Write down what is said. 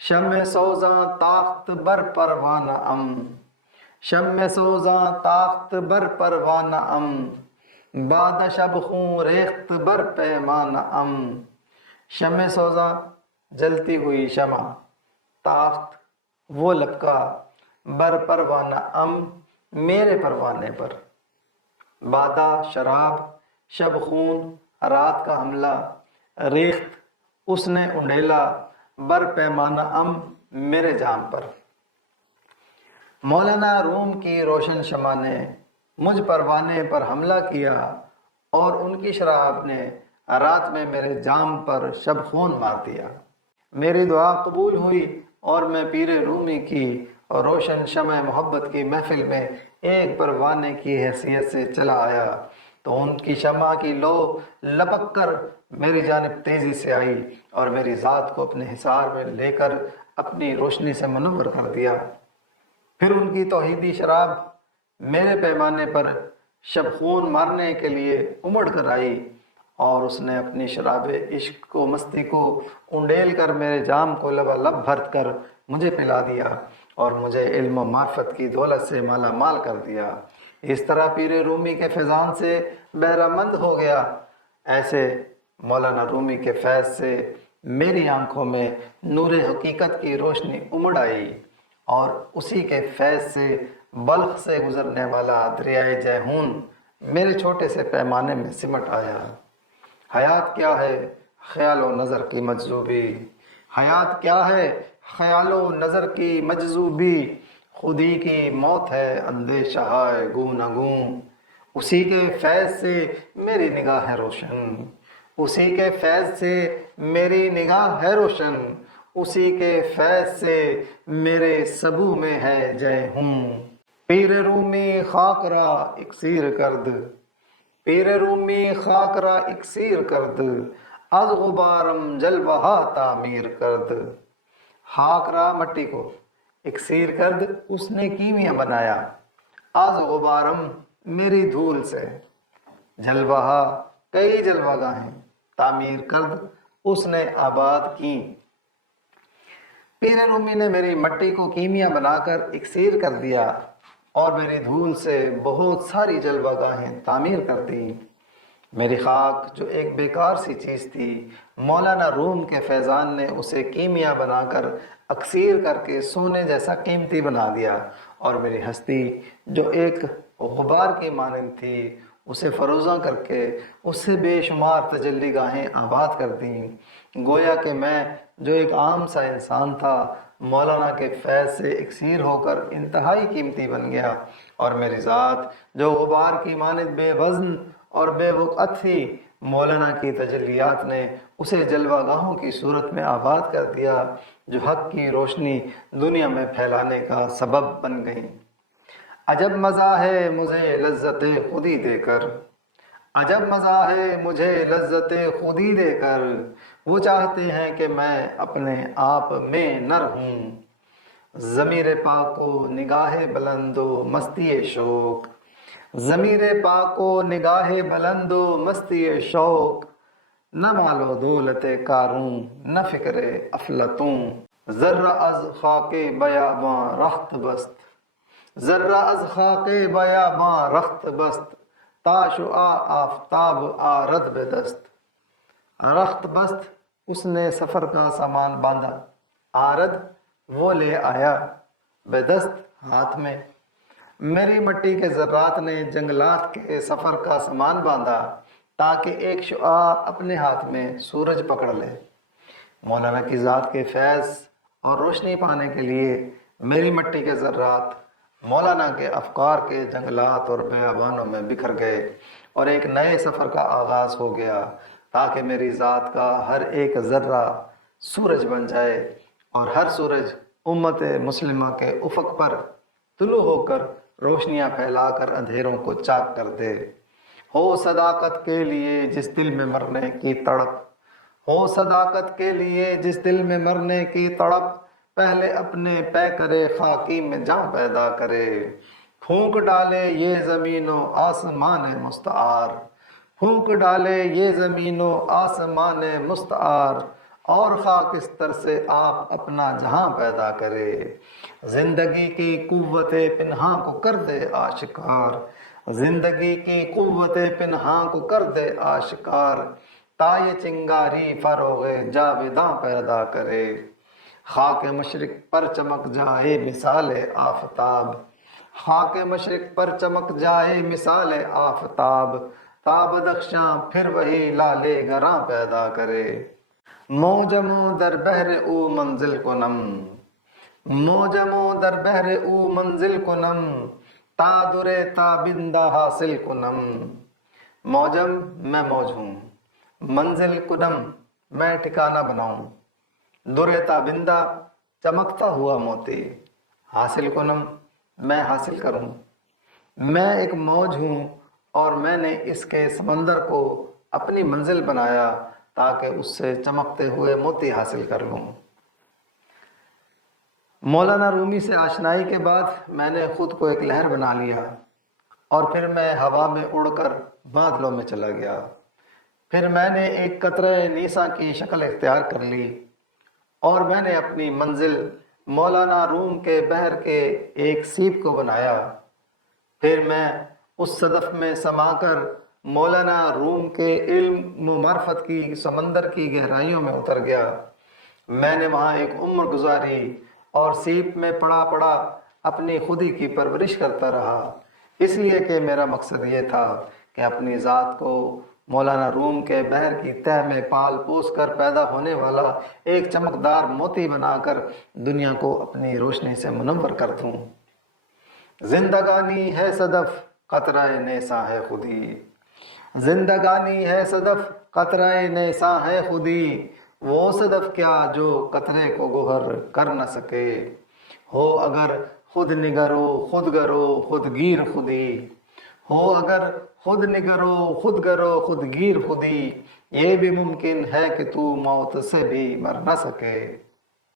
شمع سوزاں تاخت بر پروانہ ام، شمع سوزاں تاخت بر پروانہ ام، باد شب خون ریخت بر پیمانہ ام۔ شمع سوزاں جلتی ہوئی شمع، تاخت وہ لپکا، بر پروانہ ام میرے پروانے پر، بادہ شراب، شب خون رات کا حملہ، ریخت اس نے انڈیلا، بر پیمانہ ام میرے جام پر۔ مولانا روم کی روشن شمع نے مجھ پروانے پر حملہ کیا، اور ان کی شراب نے رات میں میرے جام پر شب خون مار دیا۔ میری دعا قبول ہوئی اور میں پیر رومی کی روشن شمع محبت کی محفل میں ایک پروانے کی حیثیت سے چلا آیا، تو ان کی شمع کی لو لپک کر میری جانب تیزی سے آئی اور میری ذات کو اپنے حصار میں لے کر اپنی روشنی سے منور کر دیا۔ پھر ان کی توحیدی شراب میرے پیمانے پر شب خون مارنے کے لیے امڑ کر آئی، اور اس نے اپنی شراب عشق و مستی کو انڈیل کر میرے جام کو لبالب بھر کر مجھے پلا دیا، اور مجھے علم و معرفت کی دولت سے مالا مال کر دیا۔ اس طرح پیر رومی کے فیضان سے بہرہ مند ہو گیا، ایسے مولانا رومی کے فیض سے میری آنکھوں میں نور حقیقت کی روشنی امڑ آئی، اور اسی کے فیض سے بلخ سے گزرنے والا دریائے جیہون میرے چھوٹے سے پیمانے میں سمٹ آیا۔ حیات کیا ہے خیال و نظر کی مجذوبی، حیات کیا ہے خیال و نظر کی مجذوبی، خودی کی موت ہے اندیشہ ہے گوں نہ گوں، اسی کے فیض سے میری نگاہ ہے روشن، اسی کے فیض سے میری نگاہ ہے روشن، اسی کے فیض سے میرے سبو میں ہے جے ہوں۔ پیر رومی خاک را اکسیر کرد، پیر رومی خاک را اکسیر کرد، از غبارم جلوہ تعمیر کرد۔ خاک را مٹی کو اکسیر کرد اس نے کیمیا بنایا، از غبارم میری دھول سے، جلوہ کئی جلوہ گاہیں، تعمیر کرد اس نے آباد کی۔ پیر رومی نے میری مٹی کو کیمیا بنا کر اکسیر کر دیا، اور میری دھول سے بہت ساری جلوہ گاہیں تعمیر کر دی۔ میری خاک جو ایک بیکار سی چیز تھی، مولانا روم کے فیضان نے اسے کیمیا بنا کر اکسیر کر کے سونے جیسا قیمتی بنا دیا، اور میری ہستی جو ایک غبار کی مانند تھی، اسے فروزاں کر کے اس سے بے شمار تجلی گاہیں آباد کر دیں۔ گویا کہ میں جو ایک عام سا انسان تھا، مولانا کے فیض سے اکسیر ہو کر انتہائی قیمتی بن گیا، اور میری ذات جو غبار کی مانند بے وزن اور بے وقعت تھی، مولانا کی تجلیات نے اسے جلوہ گاہوں کی صورت میں آباد کر دیا، جو حق کی روشنی دنیا میں پھیلانے کا سبب بن گئی۔ عجب مزہ ہے مجھے لذت خودی دے کر، عجب مزہ ہے مجھے لذت خودی دے کر، وہ چاہتے ہیں کہ میں اپنے آپ میں نر ہوں، ضمیر پاک و نگاہ بلند و مستی شوق، ضمیر پاک و نگاہ بلند و مستی شوق، نہ مال و دولت کاروں نہ فکر افلاطوں، ذرہ از خاک بیاباں رخت بست، ذرہ از خاک بیاباں رخت بست، تا شعاع آفتاب آرد بے دست۔ رخت بست اس نے سفر کا سامان باندھا، آرد وہ لے آیا، بے دست ہاتھ میں۔ میری مٹی کے ذرات نے جنگلات کے سفر کا سامان باندھا، تاکہ ایک شعاع اپنے ہاتھ میں سورج پکڑ لے۔ مولانا کی ذات کے فیض اور روشنی پانے کے لیے میری مٹی کے ذرات مولانا کے افکار کے جنگلات اور بیابانوں میں بکھر گئے، اور ایک نئے سفر کا آغاز ہو گیا، تاکہ میری ذات کا ہر ایک ذرہ سورج بن جائے، اور ہر سورج امت مسلمہ کے افق پر طلوع ہو کر روشنیاں پھیلا کر اندھیروں کو چاک کر دے۔ ہو صداقت کے لیے جس دل میں مرنے کی تڑپ، ہو صداقت کے لیے جس دل میں مرنے کی تڑپ، پہلے اپنے پیکرے خاکی میں جان پیدا کرے، پھونک ڈالے یہ زمین و آسمان مستعار، پھونک ڈالے یہ زمین و آسمان مستعار، اور خاکستر سے آپ اپنا جہاں پیدا کرے، زندگی کی قوت پنہاں کو کر دے آشکار، زندگی کی قوت پنہاں کو کر دے آشکار، تا یہ چنگاری فروغ جاویداں پیدا کرے، خاک مشرق پر چمک جائے مثال آفتاب، خاک مشرق پر چمک جائے مثال آفتاب، تا بدخشاں پھر وہی لالے گراں پیدا کرے، موجمو در بحر او منزل کنم، موجمو در بحر او منزل کنم، تا در تابندہ حاصل کنم، موجم میں موج ہوں، منزل کنم میں ٹھکانہ بناؤں، در تابندہ چمکتا ہوا موتی، حاصل کنم میں حاصل کروں، میں ایک موج ہوں اور میں نے اس کے سمندر کو اپنی منزل بنایا تاکہ اس سے چمکتے ہوئے موتی حاصل کر لوں۔ مولانا رومی سے آشنائی کے بعد میں نے خود کو ایک لہر بنا لیا اور پھر میں ہوا میں اڑ کر بادلوں میں چلا گیا، پھر میں نے ایک قطرہ نیسا کی شکل اختیار کر لی اور میں نے اپنی منزل مولانا روم کے بحر کے ایک سیپ کو بنایا، پھر میں اس صدف میں سما کر مولانا روم کے علم و معرفت کی سمندر کی گہرائیوں میں اتر گیا، میں نے وہاں ایک عمر گزاری اور سیپ میں پڑا پڑا اپنی خودی کی پرورش کرتا رہا، اس لیے کہ میرا مقصد یہ تھا کہ اپنی ذات کو مولانا روم کے بحر کی تہ میں پال پوس کر پیدا ہونے والا ایک چمکدار موتی بنا کر دنیا کو اپنی روشنی سے منور کر دوں۔ زندگانی ہے صدف قطرہ نیساں ہے خودی، زندگانی ہے صدف قطرہ نیساں ہے خودی، وہ صدف کیا جو قطرے کو گوہر کر نہ سکے، ہو اگر خود نگرو خود گرو خود گیر خودی، ہو اگر خود نگرو خود گرو خود گیر خودی، یہ بھی ممکن ہے کہ تو موت سے بھی مر نہ سکے۔